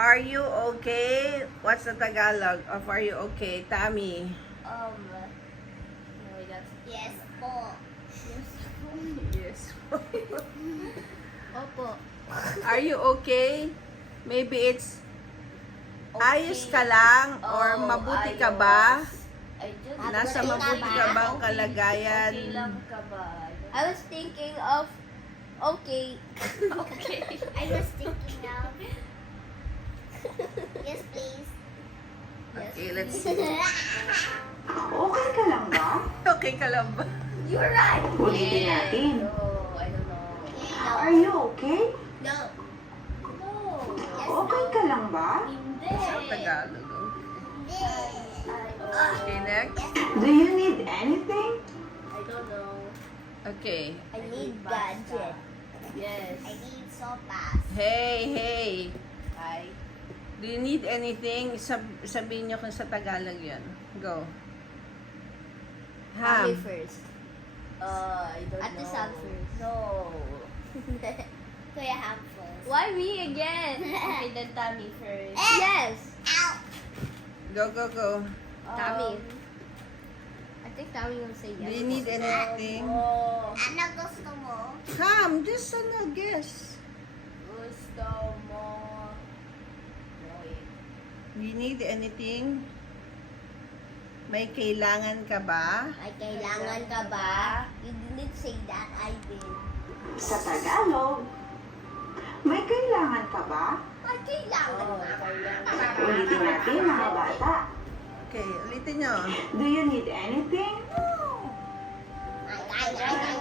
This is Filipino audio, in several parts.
Are you okay? What's the Tagalog of are you okay? Tami. No, that's Yes po. Yes. Opo. Are you okay? Maybe it's ayos ka lang or mabuti ka ba? I just Nasa Mabuti mabuti ka ka ba? bang kalagayan? Okay lang ka ba? I was thinking of okay. Okay. I was thinking of. Yes, please. Okay, let's see. Okay ka lang ba? Okay ka lang ba? You're right. Ulitin natin. No, I don't know. Are you okay? No. No. Yes, Okay ka lang ba? Hindi. Sa Tagalog. oh. Hindi. Okay, next. Do you need anything? I don't know. Okay. I need gadget. Yes. I need sopas. Hey. Hi. Do you need anything? Sabihin nyo kung sa Tagalog yan. Go. Tami Ham. first. I don't Ate know. Sam first. No. Kuya Ham first. Why me again? Okay, then Tami first. Yes. Ow. Go. Tami. I think Tommy will say Do you need anything? Oh, Ano gusto mo? Ham, just guess. gusto mo. No, wait. Do you need anything? May kailangan ka ba? May kailangan ka ba? You didn't say that, I did. Sa Tagalog, may kailangan ka ba? May kailangan Oh, ba? kailangan. Ulitin natin mga bata. Okay, ulitin nyo. Do you need anything?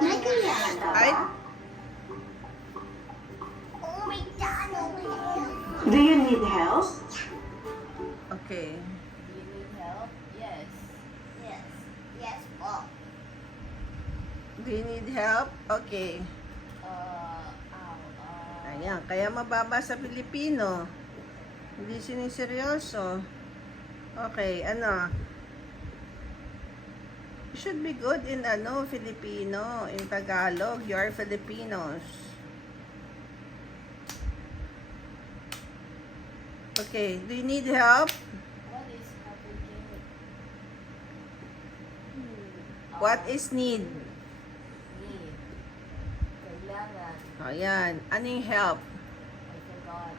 May kailangan ka Ay. ba? Oh my God, oh my God. Do you need help? Okay. Do you need help? Yes. Yes. Yes po. Do you need help? Okay. Ayan, kaya mababa sa Pilipino. Hindi siniseryoso. Okay, ano? You should be good in Filipino, in Tagalog. You are Filipinos. Okay, do you need help? What is complicated? What is need? Need. Kailangan. Ayan, anong help? I forgot.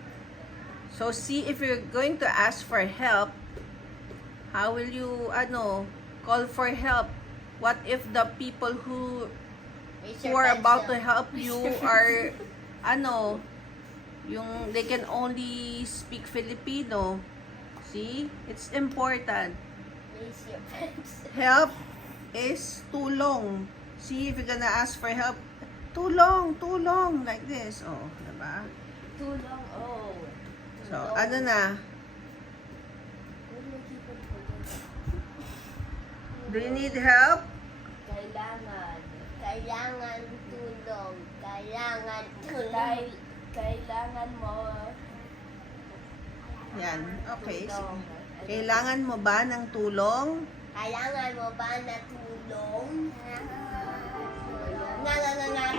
So, see, if you're going to ask for help, how will you, call for help? What if the people who are about to help you are, they can only speak Filipino. See? It's important. Raise your pencil. Help is tulong. See, if you're gonna ask for help, tulong, like this. Oh, diba? Too long. Oh. So, ano na? What do I keep on forgetting? Do you need help? Kailangan. Kailangan tulong. Kailangan tulong. Kailangan mo. Yan. Okay. Tulong. Kailangan mo ba ng tulong? Kailangan mo ba na tulong?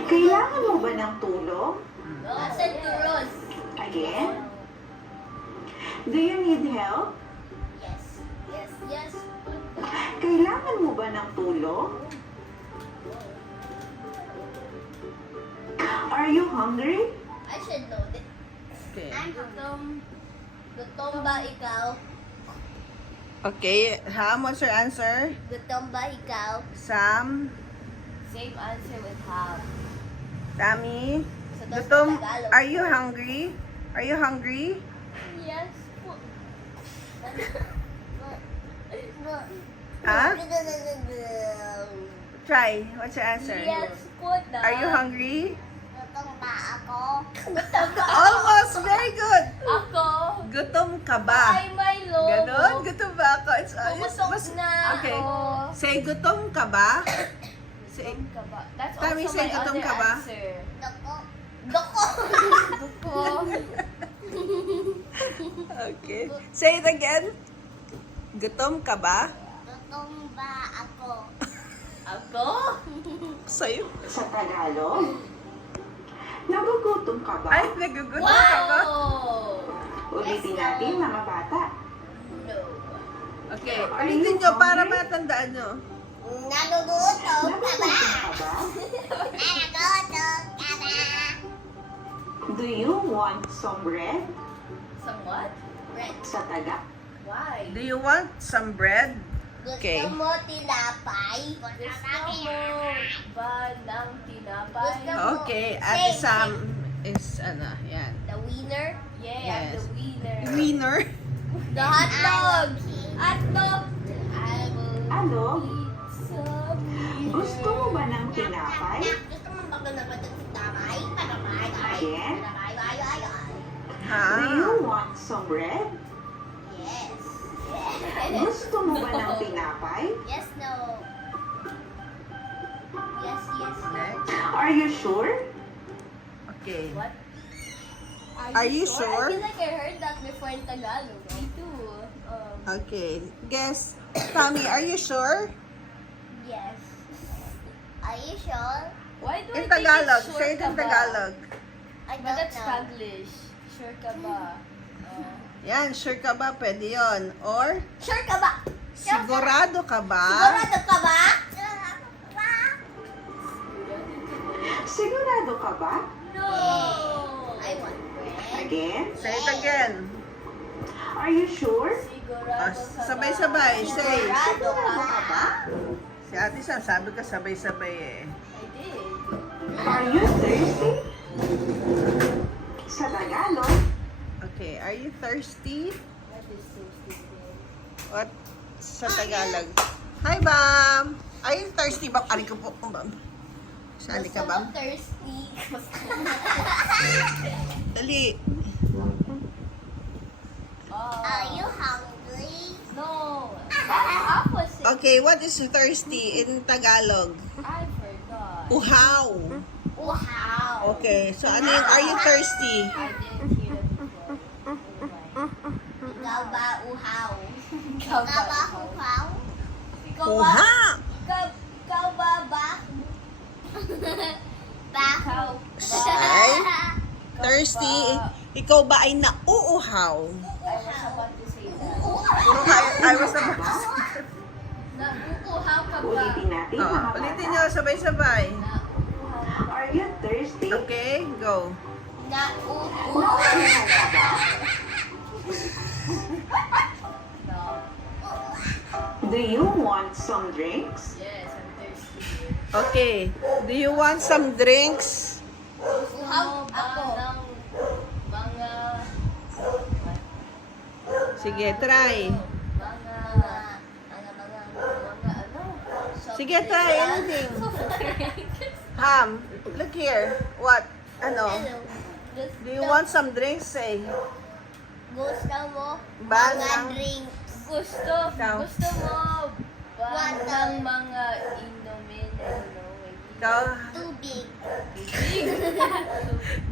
Kailangan mo ba ng tulong? Asan tulong? Again? Do you need help? Yes. Yes. Yes. Kailangan mo ba ng tulong? Are you hungry? I should know that. Okay. I'm gutom. Gutom ba ikaw? Okay. Ham, what's your answer? Gutom ba ikaw? Sam? Same answer with half. Tami? So, that's Gutom? Tagalog. Are you hungry? Are you hungry? Yes po. Huh? Try. What's your answer? Yes po na. Are you hungry? Gutom ba ako? Almost! Very good! Ako. Gutom ka ba? Ay, may lobo. Ganon? Gutom ba ako? It's Gutom na Okay. ako. Say, gutom ka ba? Say, Gutom ka ba? That's Tami, also say my gutom other ka ba? answer. Doko. Doko. Duko. okay. Say it again. Gutom ka ba? Gutom ba ako? Ako? Sa'yo. Sa Tagalog, nagugutom ka ba? Ay, nagugutom ka ba? Wow! Ulitin Ulitin natin, mga bata. No. Okay, ulitin nyo para matandaan nyo. Nagugutom ka ba? Nagugutom ka ba? Nagugutom ka ba? Do you want some bread? Somewhat? Bread. Sa taga. Why? Do you want some bread? Gusto Okay. mo tinapay? Gusto mo ba ng tinapay? Gusto mo- Okay, Ate Same, Sam is ano, yan. The winner? Yeah, Yes. the winner. Winner. The hot dog! Hot dog! Ano? Pizza. Gusto mo ba ng tinapay? Gusto mo ba ng tinapay? Tinapay. Again? Ha? Do you want some bread? Yes. Gusto mo ba ng tinapay? Yes, no. Yes, yes. Next. Are you sure? Okay. What? Are you sure? I feel like I heard that before in Tagalog. Me too. Okay. Guess. Tommy, are you sure? Yes. Are you sure? Why do In I Tagalog. think it's Say sure it ka in ba? Tagalog. I But don't that's know. Taglish. Sure ka ba? Yan, sure ka ba? Pwede yon. Or, Sure ka ba? sigurado ka ba? Sigurado ka ba? Sigurado ka ba? No! I want bread. Again? Say it again. Are you sure? Sigurado ka ba? Sabay-sabay. Say. Sigurado ka ba? Si Ate Sam, sabi ka sabay-sabay eh. I did. Are you thirsty? Sa Tagalog, Okay, are you thirsty? That is so stupid. What? Sa Tagalog. Hi, Bam! Are you thirsty, Bam? Ari ko po, Bam. Sali ka, Gusto Bam? mo thirsty? Dali. Are you hungry? No! That's opposite. Okay, what is thirsty in Tagalog? I forgot. Uhaw. Wow. Okay, so ano yung are you thirsty? I didn't hear that before. Never mind. Ikaw ba uhaw? Ikaw Ikaw ba ikaw? uhaw? Ikaw ba? Uha! Ikaw ba ba? Ba? Ikaw Ay, thirsty. Ikaw ba ay nauuhaw? I was about to say that. Puro I was about to say. Nauuhaw ka ba? ulitin natin, Oh, mga ulitin bata. nyo, sabay-sabay. Nauuhaw ka ba? Are you thirsty? Okay, go. Nauuhaw. Nauuhaw ka ba? No. Do you want some drinks? Yes, I'm thirsty. Okay, do you want some drinks? Uhaw Ba ako. ng mga... Sige, try. Mga... Mga ano? Sige, try anything. Ham, look here. What? Ano? Hello. Do you want some drinks? Say. Gusto mo Ba mga ng- drinks? Gusto mo ba Water. ng mga inumin? Ano? Ikaw, Tubig.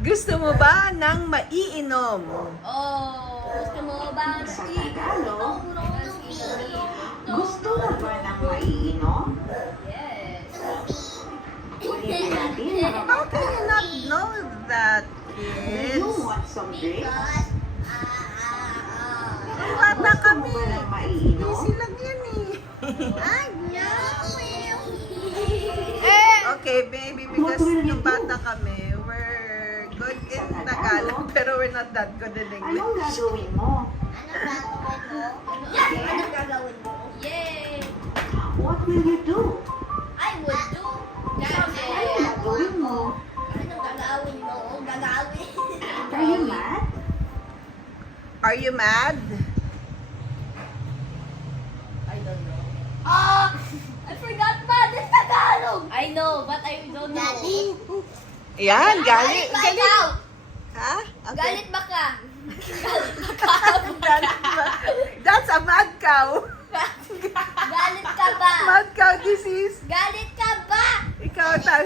gusto mo ba ng maiinom? Oh! Gusto mo ba Sa Tagalog, tubig? gusto mo ba ng maiinom? Yes! Ulitin natin, mga How bata. can you not know that, Do you kids? want some drinks? Because, Bata Gusto mo kami. ba ng maiinom? Easy lang yan eh. no. Okay, baby, because nung bata kami, we're good in Tagalog, pero we're not that good in English. Anong gagawin mo? Anong gagawin mo? Anong gagawin mo? Yay! What will you do? I would do Anong that. gagawin mo? Anong gagawin mo? Gagawin. Are you mad? Are you mad? I don't know. I forgot ba? This Tagalog. I know, but I don't know. Galit. Yan, galit. ba ikaw? Ha? Okay. Galit ba ka? Galit ba? That's a mad cow. Galit ka ba? Mad cow disease. Galit ka ba? Ikaw, tal.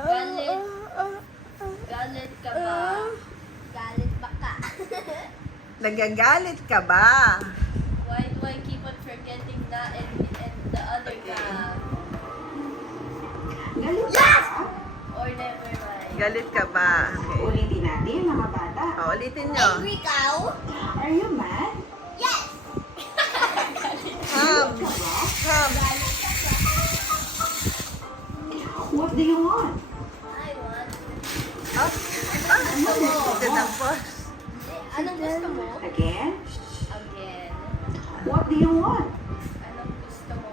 Galit. Galit ka ba? Galit ba ka? Nagagalit ka ba? Why do I keep on forgetting na and the other ka? Galit ka ba? Or never mind. Galit ka ba? Okay. Ulitin natin, mga bata. bata. Oh, ulitin nyo. Angry cow? Are you mad? Yes! Ham. Ka ba? Ham. What do you want? I want. Ah. Ito na po. Anong gusto mo? Again? Again. What do you want? Anong gusto mo?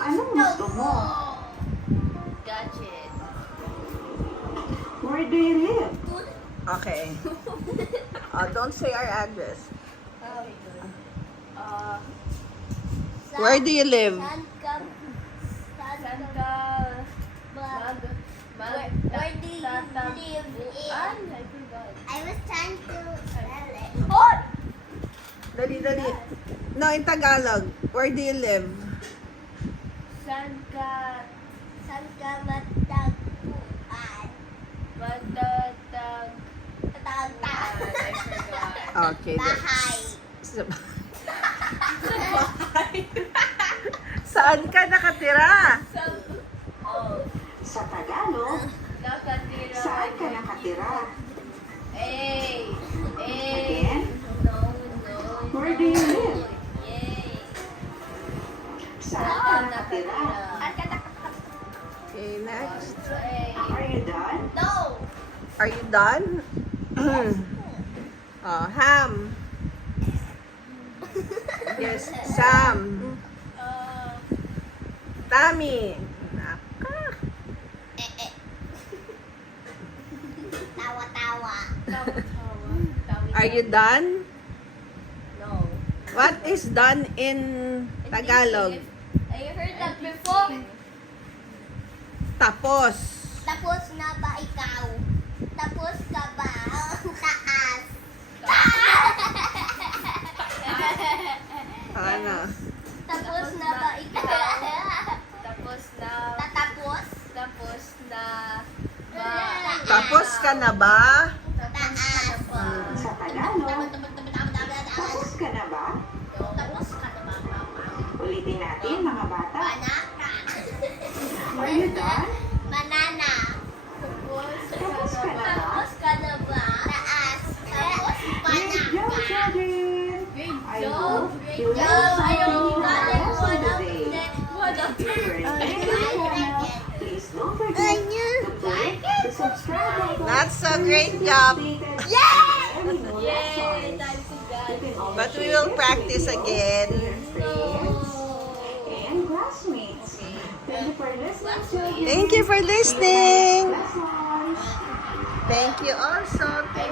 Anong gusto mo? Gadget. Where do you live? Okay. Don't say our address. Where do you live? Saan ka? Where do you live Tatabuan? in? I forgot. I was trying to spell it. Oh! Dali, dali. No, in Tagalog. Where do you live? Saan ka? Saan ka matagpuan? Matatag. Tatagpuan. I forgot. Okay. Bahay. Saan ka nakatira? Oh. Sa Tagalog, Nakatira. saan ka nakatira? Hey! Hey! Again? No, no. Where do you live? Yay! Saan ka nakatira? Okay, next. Hey! Are you done? No! Are you done? Ham. Yes, Sam. Tammy. Naka. Tawa-tawa. Are you done? No. What is done in Tagalog? I heard that before. Tapos. Tapos na ba ikaw? Tapos ka ba? Taas. Ano? Tapos na ba ikaw? Tapos na. Tatapos? Tapos na. Ba. Tapos ka na ba? Taas. Sa Tagalog, tapos ka na ba? Tapos ka na ba, Papa? Ulitin natin mga bata. Banaka. Are you done? Banana. Tapos ka na ba? Tapos ka na ba? Taas. Tapos Great job, banaka. children! I hope you Yo, learned ayaw something ni from the Karen lesson one of today. the If you're enjoying this channel, please don't forget to click the subscribe button. That's a to great stay job. updated Yay! on every new Yay! lessons. Time to You can go. always But we share will this practice video again. with your friends and classmates. Thank you for listening, children. Thank you for listening. Lessons. Thank you also. I